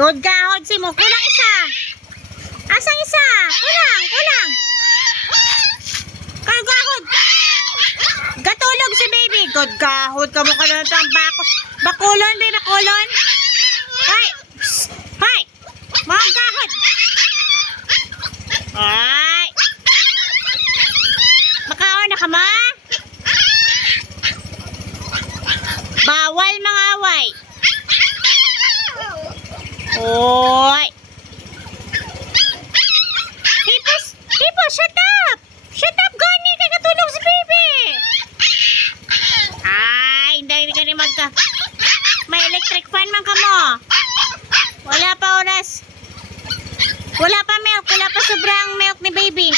Good gahod si mo. Kulang isa. Asang isa? Kulang. Gahod. Gatulog si baby. Good gahod. Kamu ka na ang bako. Bakulon, baby. Bakulon. Hay. Hay. Mga gahod. Ay. Makaon na ka ma? Bawal mga away. Oy. Hipos, shut up. Shut up, gani. Kaya katulog si baby. Ay, hindi ka rin may electric fan man ka mo. Wala pa oras. Wala pa milk. Wala pa sobrang milk ni baby.